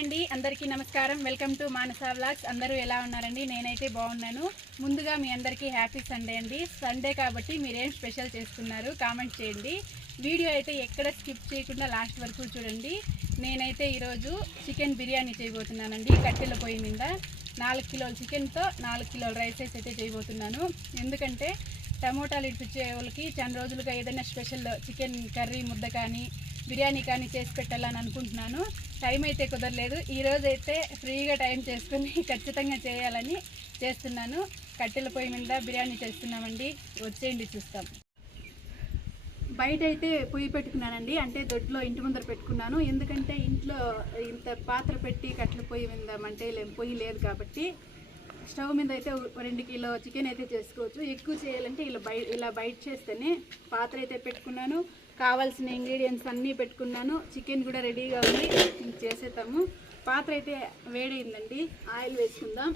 అండి. అందరికీ నమస్కారం. Welcome to Manasa vlogs. అందరూ ఎలా ఉన్నారండి? నేనైతే బాగున్నాను. ముందుగా మీ అందరికీ హ్యాపీ సండే అండి. సండే కాబట్టి మీరేం స్పెషల్ చేస్తున్నారు కామెంట్ చేయండి. వీడియో అయితే ఎక్కడ స్కిప్ చేయకుండా లాస్ట్ వరకు చూడండి. నేనైతే ఈరోజు చికెన్ బిర్యానీ చేయబోతున్నానండి. కట్టెల పొయ్యి మీద నాలుగు కిలోల చికెన్తో నాలుగు కిలోల రైసెస్ అయితే చేయబోతున్నాను. ఎందుకంటే టమోటాలు ఇప్పించే వాళ్ళకి చాలా రోజులుగా ఏదైనా స్పెషల్ చికెన్ కర్రీ ముద్ద కానీ బిర్యానీ కానీ చేసి పెట్టాలని అనుకుంటున్నాను. టైం అయితే కుదరలేదు. ఈరోజు అయితే ఫ్రీగా టైం చేసుకుని ఖచ్చితంగా చేయాలని చేస్తున్నాను. కట్టెల పొయ్యి మీద బిర్యానీ చేస్తున్నామండి. వచ్చేయండి చూస్తాం. బయట అయితే పొయ్యి పెట్టుకున్నానండి. అంటే దొడ్లో ఇంటి ముందర పెట్టుకున్నాను. ఎందుకంటే ఇంట్లో ఇంత పాత్ర పెట్టి కట్టెల పొయ్యి మీద అంటే పొయ్యి లేదు కాబట్టి స్టవ్ మీద అయితే రెండు కిలో చికెన్ అయితే చేసుకోవచ్చు. ఎక్కువ చేయాలంటే ఇలా బయట ఇలా బయట చేస్తేనే పాత్ర అయితే పెట్టుకున్నాను. కావాల్సిన ఇంగ్రీడియంట్స్ అన్నీ పెట్టుకున్నాను. చికెన్ కూడా రెడీగా ఉంది. చేసేద్దాము. పాత్ర అయితే వేడైందండి. ఆయిల్ వేసుకుందాం.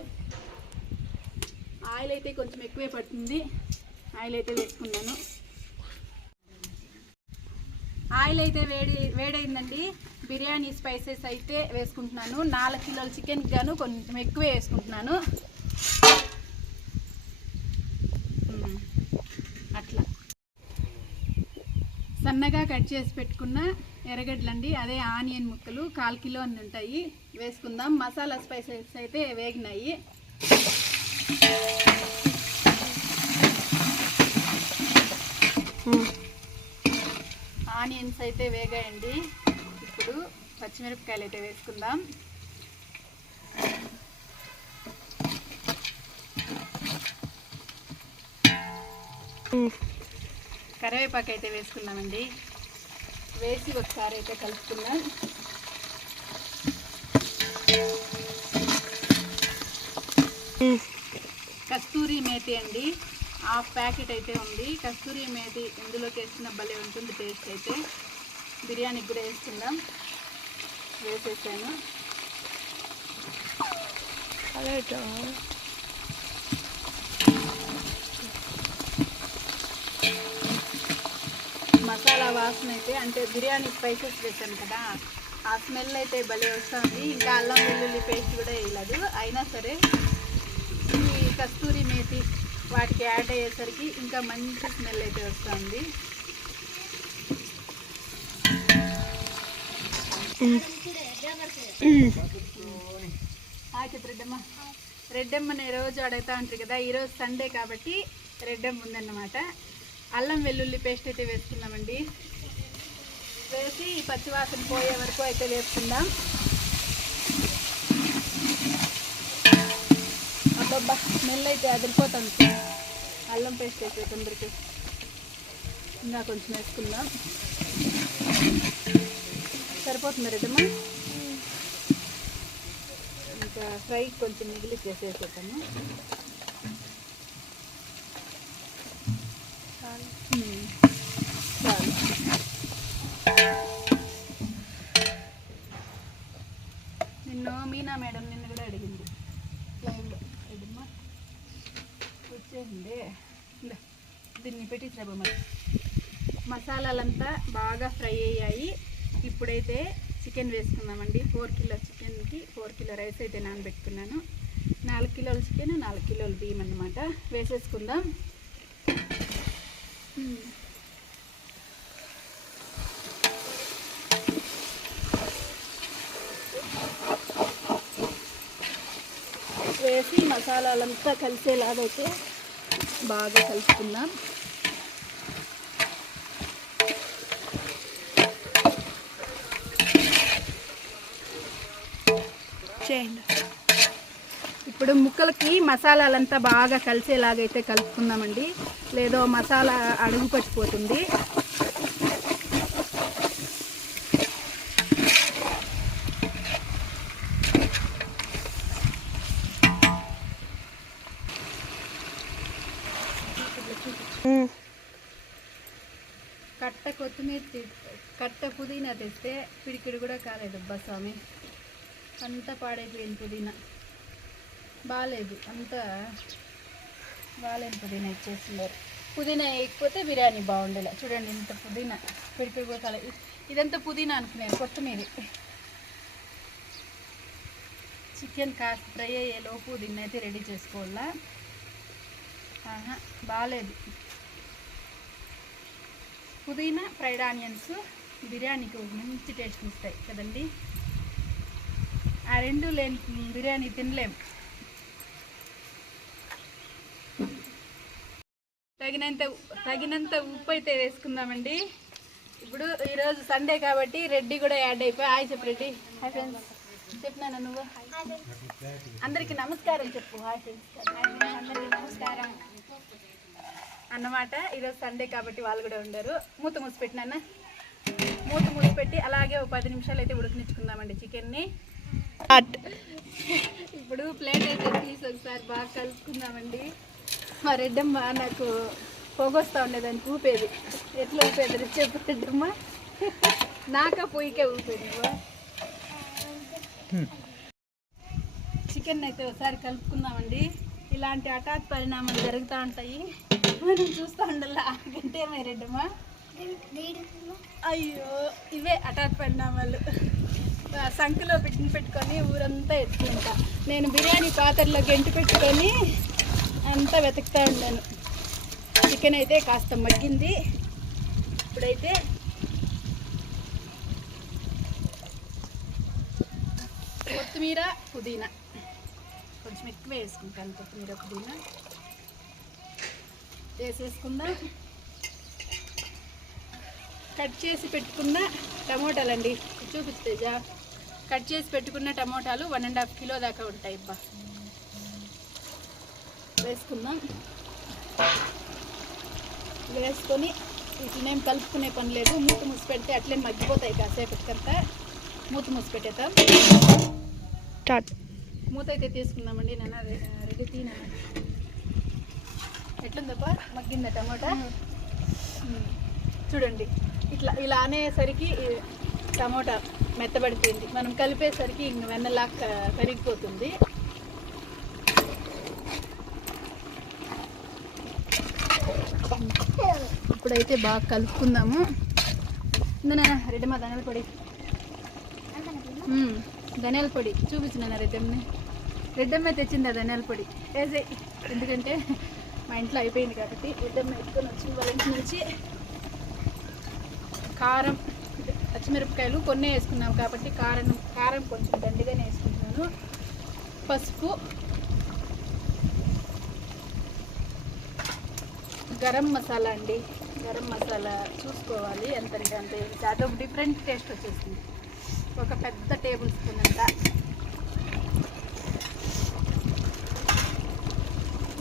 ఆయిల్ అయితే కొంచెం ఎక్కువే పడుతుంది. ఆయిల్ అయితే వేసుకున్నాను. ఆయిల్ అయితే వేడి వేడైందండి. బిర్యానీ స్పైసెస్ అయితే వేసుకుంటున్నాను. నాలుగు కిలోల చికెన్ గాను కొంచెం ఎక్కువే వేసుకుంటున్నాను మ్మ్. అట్లా సన్నగా కట్ చేసి పెట్టుకున్న ఎర్రగడ్డలండి అదే ఆనియన్ ముక్కలు కాల్ కిలో అన్ని ఉంటాయి. వేసుకుందాం. మసాలా స్పైసెస్ అయితే వేగినాయి. ఆనియన్స్ అయితే వేగాయండి. ఇప్పుడు పచ్చిమిరపకాయలు అయితే వేసుకుందాం. కరివేపాకు అయితే వేసుకున్నామండి. వేసి ఒకసారి అయితే కలుపుకున్నాం కస్తూరి మేతి అండి. హాఫ్ ప్యాకెట్ అయితే ఉంది. కస్తూరి మేతి ఇందులోకి వేసిన భలే ఉంటుంది టేస్ట్ అయితే. బిర్యానీకి కూడా వేసుకుందాం. వేసేసాను. అలాగే వాసన అయితే అంటే బిర్యానీ స్పైసెస్ వేసాను కదా ఆ స్మెల్ అయితే భలే వస్తుంది. ఇంకా అల్లం వెల్లుల్లి పేస్ట్ కూడా వేయలేదు. అయినా సరే ఈ కస్తూరి మేతి వాటికి యాడ్ అయ్యేసరికి ఇంకా మంచి స్మెల్ అయితే వస్తుంది. హాయ్ రెడ్డమ్మ రెడ్డమ్మని రోజు అడుగుతా ఉంటారు కదా ఈరోజు సండే కాబట్టి రెడ్డమ్మ ఉందన్నమాట. అల్లం వెల్లుల్లి పేస్ట్ అయితే వేసుకుందామండి. వేసి పచ్చివాసన పోయే వరకు అయితే వేసుకుందాం. అబ్బబ్బా స్మెల్ అయితే అదిరిపోతుంది. అల్లం పేస్ట్ అయితే తొందరకి ఇంకా కొంచెం వేసుకుందాం. సరిపోతుంది రెడ్డమ్మ ఇంకా ఫ్రై కొంచెం మిగిలి చేసేసేద్దాము మ్మ్. చాలు నిన్ను మీనా మేడం నిన్ను కూడా అడిగింది. లైవ్లో వచ్చేసింది. దీన్ని పెట్టించరా మరి మసాలాలంతా బాగా ఫ్రై అయ్యాయి. ఇప్పుడైతే చికెన్ వేసుకుందామండి. ఫోర్ కిలో చికెన్కి ఫోర్ కిలో రైస్ అయితే నానబెట్టుకున్నాను. నాలుగు కిలోల చికెన్ నాలుగు కిలోల బియ్యం అన్నమాట. వేసేసుకుందాం. వేసి మసాలాలంతా కలిసేలాగైతే బాగా కలుపుకుందాం. చేయండి. ఇప్పుడు ముక్కలకి మసాలాలంతా బాగా కలిసేలాగైతే కలుపుకుందామండి. లేదో మసాలా అడుగు పట్టిపోతుంది. కట్ట కొత్తిమీర కట్ట పుదీనా తెస్తే పిడికిడి కూడా కాలేదు అబ్బా స్వామి. అంతా పాడైపోయింది పుదీనా. బాగాలేదు అంతా బాగాలేని పుదీనా ఇచ్చేస్తున్నారు. పుదీనా వేయకపోతే బిర్యానీ బాగుండేలా. చూడండి ఇంత పుదీనా పిడికిడి ఇదంతా పుదీనా అనుకునేది కొత్తిమీర. చికెన్ కాస్త ఫ్రై అయ్యే లోపు దీన్ని అయితే రెడీ చేసుకోవాలా? ఆహా, బాగాలేదు పుదీనా ఫ్రైడ్ ఆనియన్స్ బిర్యానీకి మంచి టేస్ట్ ఇస్తాయి కదండి. ఆ రెండు లేని బిర్యానీ తినలేం తగినంత తగినంత ఉప్పు అయితే వేసుకుందామండి. ఇప్పుడు ఈరోజు సండే కాబట్టి రెడ్డి కూడా యాడ్ అయిపోయి హాయ్ చెప్పు రెడ్డి. Hi friends. చెప్పినాను నువ్వు. అందరికీ నమస్కారం చెప్పు. Hi friends. అందరికీ నమస్కారం. అన్నమాట ఈరోజు సండే కాబట్టి వాళ్ళు కూడా ఉండరు. మూత మూసి మూత మూసి పెట్టి అలాగే ఒక పది నిమిషాలు అయితే ఉడకనిచ్చుకుందామండి చికెన్ని. ఇప్పుడు ప్లేట్ అయితే తీసి ఒకసారి బాగా కలుపుకుందామండి. మా రెడ్డమ్మ నాకు పొగొస్తా ఉండేదాన్ని ఊపేది. ఎట్లా ఊపేది రేపు చెప్పు రెడ్డమ్మ. నాక పొయ్యికే ఊపేది చికెన్ అయితే ఒకసారి కలుపుకుందామండి. ఇలాంటి హఠాత్ పరిణామాలు జరుగుతూ ఉంటాయి. మనం చూస్తూ ఉండాలా? గంటే రెడ్డమ్మ? అయ్యో ఇవే హఠాత్ పరిణామాలు. సంఖలో పెట్టిన పెట్టుకొని ఊరంతా ఎత్తుకుంటా. నేను బిర్యానీ పాత్రలో గెంటు పెట్టుకొని అంతా వెతుకుతా ఉన్నాను. చికెన్ అయితే కాస్త మగ్గింది. ఇప్పుడైతే కొత్తిమీర పుదీనా. కొంచెం ఎక్కువ వేసుకుంటాను కొత్తిమీర పుదీనా. వేసేసుకుందాం. కట్ చేసి పెట్టుకున్న టమోటాలండి. చూపిస్తేజా కట్ చేసి పెట్టుకున్న టమోటాలు వన్ అండ్ హాఫ్ కిలో దాకా ఉంటాయి అబ్బా. వేసుకుందాం. వేసుకొని వీటినేం కలుపుకునే పని లేదు. మూత మూసి పెడితే అట్లే మగ్గిపోతాయి కాసేపటికంతా మూత మూసి పెట్టేద్దాం. స్టార్ట్. మూత అయితే తీసుకుందామండి. నాన్న రె- రెడీ తీనా ఎట్లుందప్ప మగ్గిందా టమాటా. చూడండి. ఇట్లా ఇలా అనేసరికి టమోటా మెత్తబడిపోయింది. మనం కలిపేసరికి ఇంక వెన్నలా కరిగిపోతుంది ఇప్పుడైతే బాగా కలుపుకుందాము. ఇందునా రెడ్డి మా ధనియాల పొడి. ధనియాల పొడి. చూపించిన రెడ్డమ్మని రెడ్డమ్మ. తెచ్చింది ఆ ధనియాల పొడి. వేసే ఎందుకంటే మా ఇంట్లో అయిపోయింది కాబట్టి రెడ్డమ్మ ఎత్తుకొని వచ్చి వాళ్ళ నుంచి కారం పచ్చిమిరపకాయలు కొన్ని వేసుకున్నాం కాబట్టి కారం కారం కొంచెం దండిగానే వేసుకుంటున్నాను. పసుపు గరం మసాలా అండి. గరం మసాలా చూసుకోవాలి. ఎంతంటే అంత వేసి అదొక డిఫరెంట్ టేస్ట్ వచ్చేసింది ఒక పెద్ద టేబుల్ స్పూన్ అంత.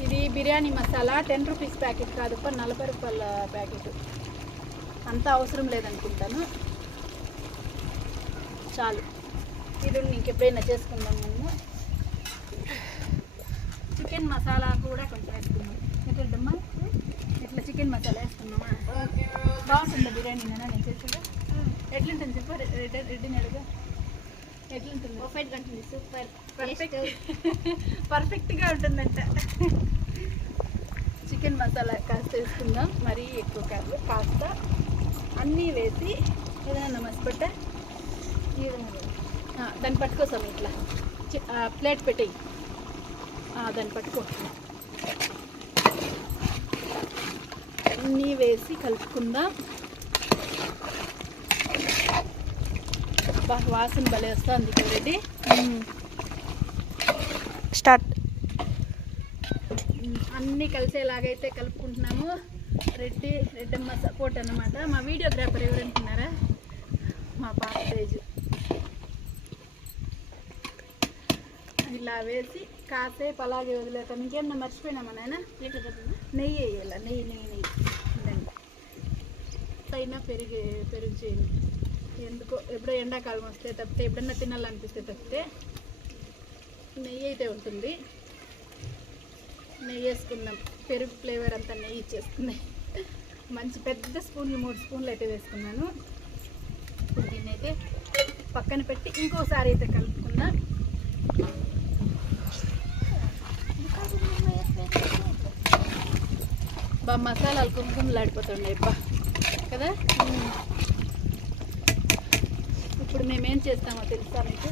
ఇది biryani masala ten rupees packet కాదు ప నలభై రూపాయల ప్యాకెట్ అంత అవసరం లేదనుకుంటాను. చాలు. ఇది ఇంకెప్పుడైనా చేసుకుందాం మేము చికెన్ మసాలా కూడా కొంచెం చికెన్ మసాలా వేసుకున్నామా బాగుంటుందా బిర్యానీ నాన్న నేను చేసేదా ఎట్లుంటుంది చెప్పు రె- రెడ్డి రెడ్డిని అడుగు. ఎట్లుంటుంది? పర్ఫెక్ట్ ఉంటుంది సూపర్ పర్ఫెక్ట్ పర్ఫెక్ట్గా ఉంటుందంట. చికెన్ మసాలా కాస్త వేసుకుందాం. మరీ ఎక్కువ కాదు కాస్త అన్నీ వేసి ఏదైనా మసిపెట్ట ఈ విధంగా వేయి. ఆ, దాన్ని పట్టుకోసాం ఇట్లా. ప్లేట్ పెట్టేయి. దాన్ని పట్టుకో. అన్నీ వేసి కలుపుకుందాం. బా వాసన భలే వస్తుంది రెడ్డి స్టార్ట్. అన్నీ కలిసేలాగైతే కలుపుకుంటున్నాము. రెడ్డి రెడ్డమ్మ సపోర్ట్ అన్నమాట. మా వీడియోగ్రాఫర్ ఎవరనుకున్నారా మా పాప తేజు. ఇలా వేసి కాసేపు అలాగే వదిలేతాం ఇంకేమన్నా మర్చిపోయినామా నాయన? నెయ్యి వేయాల? నెయ్యి నెయ్యి నెయ్యి. అయినా పెరిగే పెరుగు చేయండి ఎందుకో ఎప్పుడో ఎండాకాలం వస్తే తప్పితే ఎప్పుడన్నా తినాలనిపిస్తే తప్పితే నెయ్యి అయితే ఉంటుంది. నెయ్యి వేసుకుందాం. పెరుగు ఫ్లేవర్ అంతా నెయ్యి ఇచ్చేస్తుంది. మంచి పెద్ద స్పూన్లు మూడు స్పూన్లు అయితే వేసుకున్నాను. ఇప్పుడు దీన్ని అయితే పక్కన పెట్టి ఇంకోసారి అయితే కలుపుకుందాం. బా మసాలాలు కుంకుమలాడిపోతుండే బా. కదా? ఇప్పుడు మేమేం చేస్తామో తెలుసా మీకు?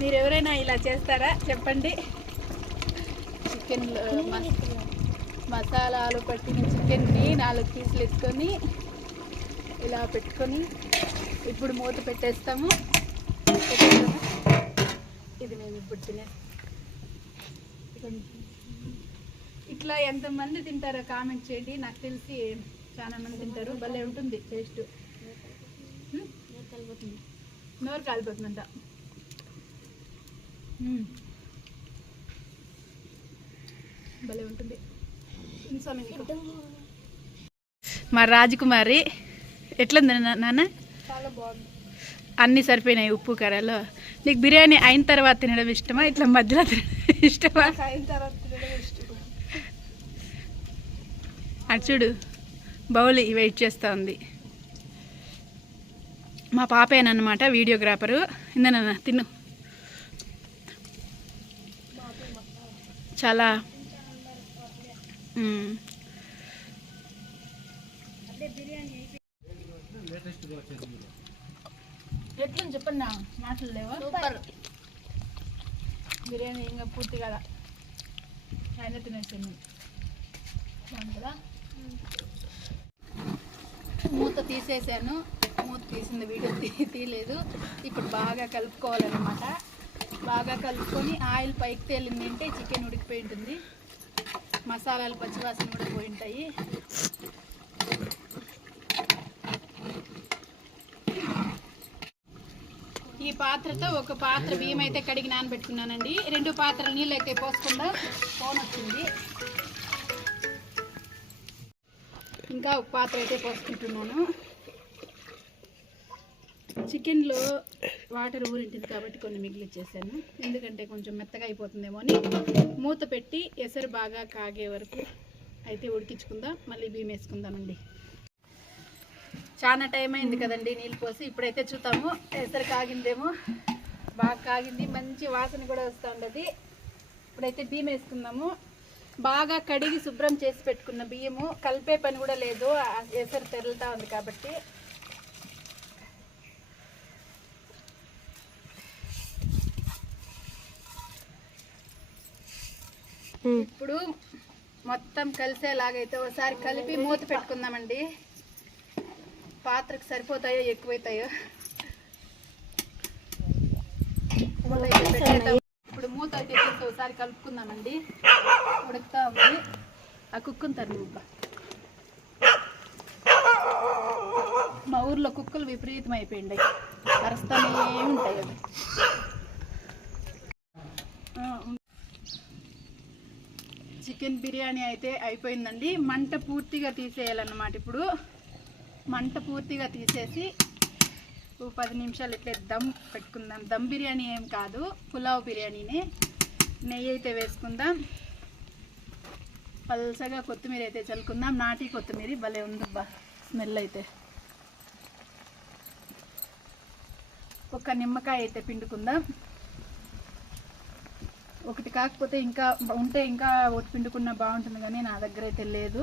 మీరు ఎవరైనా ఇలా చేస్తారా? చెప్పండి. చికెన్ మసాలాలు పట్టిన చికెన్ని నాలుగు పీసులు ఎత్తుకొని ఇలా పెట్టుకొని ఇప్పుడు మూత పెట్టేస్తాము. ఇది మేము ఇప్పుడు తినే ఇట్లా ఎంతమంది తింటారో కామెంట్ చేయండి. నాకు తెలిసి చాలా మంది తింటారు. భలే ఉంటుంది. టేస్ట్. నోరు కాలిపోతుందంట. భలే ఉంటుంది. మా రాజకుమారి ఎట్లుంది నాన్న? చాలా బాగుంది. అన్నీ సరిపోయినాయి ఉప్పు కారాలు. నీకు బిర్యానీ అయిన తర్వాత తినడం ఇష్టమా? ఇట్లా మధ్యలో తినడం ఇష్టమా? అయిన తర్వాత తినడం ఇష్టం. అటు చూడు. బౌలి వెయిట్ చేస్తూ ఉంది. మా పాపేనమాట వీడియోగ్రాఫరు. ఇందనన్న తిను చాలా. ఎట్లని చెప్పండి నా మాటలు లేవా? సూపర్. బిర్యానీ ఇంకా పూర్తి కదా ఆయన తినేసాను బాగుంటుందా మూత తీసేసాను. మూత తీసింది వీడియో తీ- తీయలేదు. ఇప్పుడు బాగా కలుపుకోవాలన్నమాట. బాగా కలుపుకొని ఆయిల్ పైకి తేలింది అంటే చికెన్ ఉడికిపోయి ఉంటుంది. మసాలాలు పచ్చివాసన కూడా పోయి ఉంటాయి. ఈ పాత్రతో ఒక పాత్ర బియ్యం అయితే కడిగి నానబెట్టుకున్నానండి. రెండు పాత్రలు నీళ్ళు అయితే పోసుకుందాం. ఫోన్ వచ్చింది. ఇంకా ఒక పాత్ర అయితే పోసుకుంటున్నాను. చికెన్లో వాటర్ ఊరింటింది కాబట్టి కొన్ని మిగిలిచ్చేసాను ఎందుకంటే కొంచెం మెత్తగా అయిపోతుందేమో అని మూత పెట్టి ఎసరు బాగా కాగే వరకు అయితే ఉడికించుకుందాం. మళ్ళీ బియ్యం వేసుకుందామండి. చాలా టైం అయింది కదండి నీళ్ళు పోసి. ఇప్పుడైతే చూద్దాము ఎసరు కాగిందేమో. బాగా కాగింది. మంచి వాసన కూడా వస్తూ ఉండదు. ఇప్పుడైతే బియ్యం వేసుకుందాము. బాగా కడిగి శుభ్రం చేసి పెట్టుకున్న బియ్యము. కలిపే పని కూడా లేదు. ఎసరు తెరులుతూ ఉంది కాబట్టి. ఇప్పుడు మొత్తం కలిసేలాగైతే ఒకసారి కలిపి మూత పెట్టుకుందామండి. పాత్రకు సరిపోతాయో ఎక్కువైతాయో. మూత ఒకసారి కలుపుకుందామండి. ఉడుకుతా ఉంది ఆ కుక్కుంటారు నువ్వు మా ఊర్లో కుక్కలు విపరీతం అయిపోయింది అరస్తానే ఉంటాయి అవి. చికెన్ బిర్యానీ అయితే అయిపోయిందండి. మంట పూర్తిగా తీసేయాలన్నమాట ఇప్పుడు. మంట పూర్తిగా తీసేసి ఓ పది నిమిషాలు ఇట్లా దమ్ పెట్టుకుందాం. దమ్ బిర్యానీ ఏం కాదు. పులావ్ బిర్యానీనే. నెయ్యి అయితే వేసుకుందాం. పల్సగా కొత్తిమీర అయితే చల్లుకుందాం. నాటి కొత్తిమీర భలే ఉందబ్బా స్మెల్ అయితే. ఒక నిమ్మకాయ అయితే పిండుకుందాం. ఒకటి కాకపోతే ఇంకా ఉంటే ఇంకా ఒకటి పిండుకున్నా బాగుంటుంది కానీ నా దగ్గర అయితే లేదు.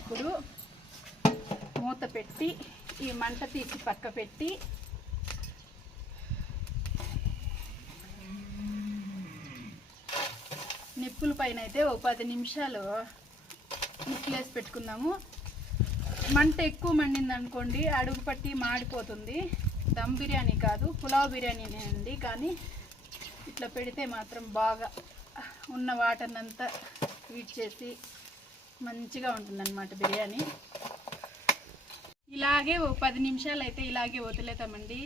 ఇప్పుడు మూత పెట్టి ఈ మంట తీసి పక్క పెట్టి నిప్పుల పైన అయితే ఓ పది నిమిషాలు నిప్పులేసి పెట్టుకుందాము. మంట ఎక్కువ మండింది అనుకోండి అడుగు పట్టి మాడిపోతుంది. దమ్ బిర్యానీ కాదు పులావ్ బిర్యానీనే అండి కానీ ఇట్లా పెడితే మాత్రం బాగా ఉన్న వాటర్నంతా హీట్ చేసి మంచిగా ఉంటుందన్నమాట బిర్యానీ. ఇలాగే ఓ పది నిమిషాలు అయితే ఇలాగే వదిలేతామండి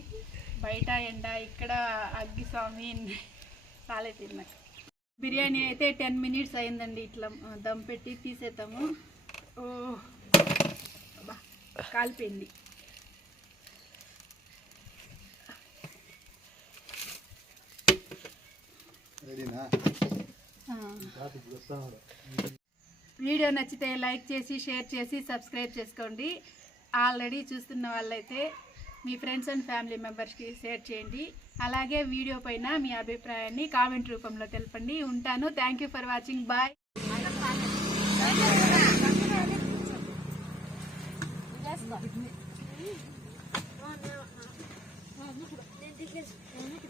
బయట ఎండ ఇక్కడ అగ్గి స్వామి రాలే తిన్నాక బిర్యానీ అయితే టెన్ మినిట్స్ అయిందండి ఇట్లా దమ్ పెట్టి తీసేద్దాము. ఓ కాలిపోయింది. వీడియో నచ్చితే లైక్ చేసి షేర్ చేసి సబ్స్క్రైబ్ చేసుకోండి. ఆల్రెడీ చూస్తున్న వాళ్ళైతే మీ ఫ్రెండ్స్ అండ్ ఫ్యామిలీ మెంబర్స్కి షేర్ చేయండి. అలాగే వీడియో పైన మీ అభిప్రాయాన్ని కామెంట్ రూపంలో తెలపండి. ఉంటాను. Thank you for watching. Bye. నేను